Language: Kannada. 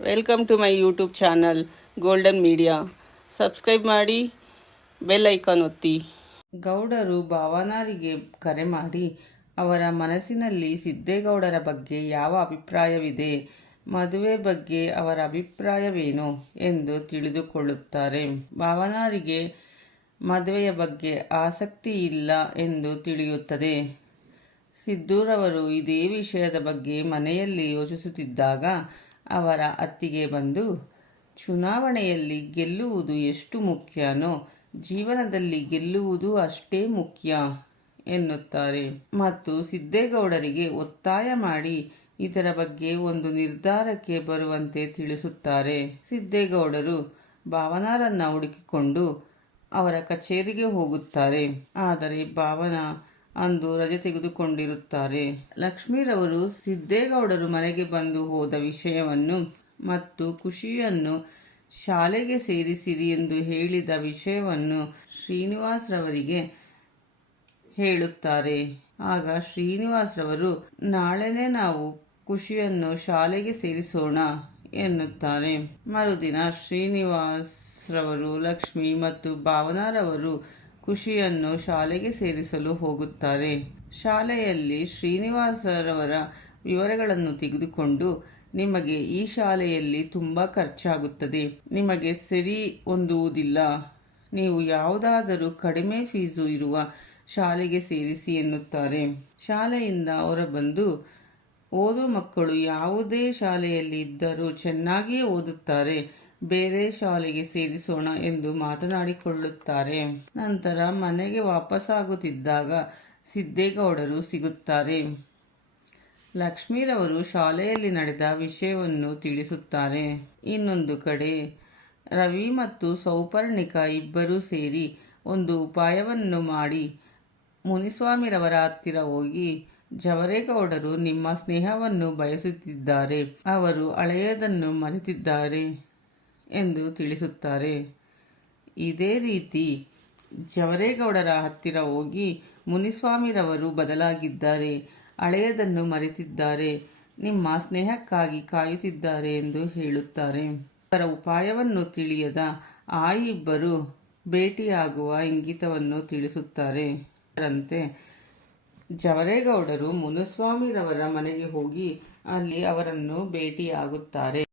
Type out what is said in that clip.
Welcome to my YouTube channel golden media subscribe ಮಾಡಿ ಬೆಲ್ ಐಕಾನ್ ಒತ್ತಿ. ಗೌಡರು ಭಾವನಾರಿಗೆ ಕರೆ ಮಾಡಿ, ಅವರ ಮನಸ್ಸಿನಲ್ಲಿ ಸಿದ್ದೇಗೌಡರ ಬಗ್ಗೆ ಯಾವ ಅಭಿಪ್ರಾಯವಿದೆ, ಮದುವೆ ಬಗ್ಗೆ ಅವರ ಅಭಿಪ್ರಾಯವೇನು ಎಂದು ತಿಳಿದುಕೊಳ್ಳುತ್ತಾರೆ. ಭಾವನಾರಿಗೆ ಮದುವೆಯ ಬಗ್ಗೆ ಆಸಕ್ತಿ ಇಲ್ಲ ಎಂದು ತಿಳಿಯುತ್ತದೆ. ಸಿದ್ದೂರವರು ಇದೇ ವಿಷಯದ ಬಗ್ಗೆ ಮನೆಯಲ್ಲಿ ಯೋಚಿಸುತ್ತಿದ್ದಾಗ ಅವರ ಅತ್ತಿಗೆ ಬಂದು, ಚುನಾವಣೆಯಲ್ಲಿ ಗೆಲ್ಲುವುದು ಎಷ್ಟು ಮುಖ್ಯನೋ, ಜೀವನದಲ್ಲಿ ಗೆಲ್ಲುವುದು ಅಷ್ಟೇ ಮುಖ್ಯ, ಎನ್ನುತ್ತಾರೆ. ಮತ್ತು ಸಿದ್ದೇಗೌಡರಿಗೆ ಒತ್ತಾಯ ಮಾಡಿ ಇದರ ಬಗ್ಗೆ ಒಂದು ನಿರ್ಧಾರಕ್ಕೆ ಬರುವಂತೆ ತಿಳಿಸುತ್ತಾರೆ. ಸಿದ್ದೇಗೌಡರು ಭಾವನಾರನ್ನ ಹುಡುಕಿಕೊಂಡು ಅವರ ಕಚೇರಿಗೆ ಹೋಗುತ್ತಾರೆ. ಆದರೆ ಭಾವನ ಅಂದು ರಜೆ ತೆಗೆದುಕೊಂಡಿರುತ್ತಾರೆ. ಲಕ್ಷ್ಮೀರವರು ಸಿದ್ದೇಗೌಡರು ಮನೆಗೆ ಬಂದು ಹೋದ ವಿಷಯವನ್ನು ಮತ್ತು ಖುಷಿಯನ್ನು ಶಾಲೆಗೆ ಸೇರಿಸಿರಿ ಎಂದು ಹೇಳಿದ ವಿಷಯವನ್ನು ಶ್ರೀನಿವಾಸ್ರವರಿಗೆ ಹೇಳುತ್ತಾರೆ. ಆಗ ಶ್ರೀನಿವಾಸ್ರವರು, ನಾಳೆನೇ ನಾವು ಖುಷಿಯನ್ನು ಶಾಲೆಗೆ ಸೇರಿಸೋಣ ಎನ್ನುತ್ತಾರೆ. ಮರುದಿನ ಶ್ರೀನಿವಾಸ್ರವರು, ಲಕ್ಷ್ಮಿ ಮತ್ತು ಭಾವನಾರವರು ಖುಷಿಯನ್ನು ಶಾಲೆಗೆ ಸೇರಿಸಲು ಹೋಗುತ್ತಾರೆ. ಶಾಲೆಯಲ್ಲಿ ಶ್ರೀನಿವಾಸರವರ ವಿವರಗಳನ್ನು ತೆಗೆದುಕೊಂಡು ನಿಮಗೆ ಈ ಶಾಲೆಯಲ್ಲಿ ತುಂಬ ಖರ್ಚಾಗುತ್ತದೆ. ನಿಮಗೆ ಸರಿ ಹೊಂದುವುದಿಲ್ಲ. ನೀವು ಯಾವುದಾದರೂ ಕಡಿಮೆ ಫೀಸು ಇರುವ ಶಾಲೆಗೆ ಸೇರಿಸಿ ಎನ್ನುತ್ತಾರೆ. ಶಾಲೆಯಿಂದ ಹೊರಬಂದು ಓದು ಮಕ್ಕಳು ಯಾವುದೇ ಶಾಲೆಯಲ್ಲಿ ಇದ್ದರೂ ಚೆನ್ನಾಗಿಯೇ ಓದುತ್ತಾರೆ. ಬೇರೆ ಶಾಲೆಗೆ ಸೇರಿಸೋಣ ಎಂದು ಮಾತನಾಡಿಕೊಳ್ಳುತ್ತಾರೆ. ನಂತರ ಮನೆಗೆ ವಾಪಸ್ಸಾಗುತ್ತಿದ್ದಾಗ ಸಿದ್ದೇಗೌಡರು ಸಿಗುತ್ತಾರೆ. ಲಕ್ಷ್ಮೀರವರು ಶಾಲೆಯಲ್ಲಿ ನಡೆದ ವಿಷಯವನ್ನು ತಿಳಿಸುತ್ತಾರೆ. ಇನ್ನೊಂದು ಕಡೆ, ರವಿ ಮತ್ತು ಸೌಪರ್ಣಿಕ ಇಬ್ಬರೂ ಸೇರಿ ಒಂದು ಉಪಾಯವನ್ನು ಮಾಡಿ ಮುನಿಸ್ವಾಮಿರವರ ಹತ್ತಿರ ಹೋಗಿ ಜವರೇಗೌಡರು ನಿಮ್ಮ ಸ್ನೇಹವನ್ನು ಬಯಸುತ್ತಿದ್ದಾರೆ. ಅವರು ಹಳೆಯದನ್ನು ಮರೆತಿದ್ದಾರೆ. ಎಂದು ತಿಳಿಸುತ್ತಾರೆ. ಇದೇ ರೀತಿ ಜವರೇಗೌಡರ ಹತ್ತಿರ ಹೋಗಿ ಮುನಿಸ್ವಾಮಿರವರು ಬದಲಾಗಿದ್ದಾರೆ, ಹಳೆಯದನ್ನು ಮರೆತಿದ್ದಾರೆ, ನಿಮ್ಮ ಸ್ನೇಹಕ್ಕಾಗಿ ಕಾಯುತ್ತಿದ್ದಾರೆ ಎಂದು ಹೇಳುತ್ತಾರೆ. ಅವರ ಉಪಾಯವನ್ನು ತಿಳಿಯದ ಆ ಇಬ್ಬರು ಭೇಟಿಯಾಗುವ ಇಂಗಿತವನ್ನು ತಿಳಿಸುತ್ತಾರೆ. ಅದರಂತೆ ಜವರೇಗೌಡರು ಮುನುಸ್ವಾಮಿರವರ ಮನೆಗೆ ಹೋಗಿ ಅಲ್ಲಿ ಅವರನ್ನು ಭೇಟಿಯಾಗುತ್ತಾರೆ.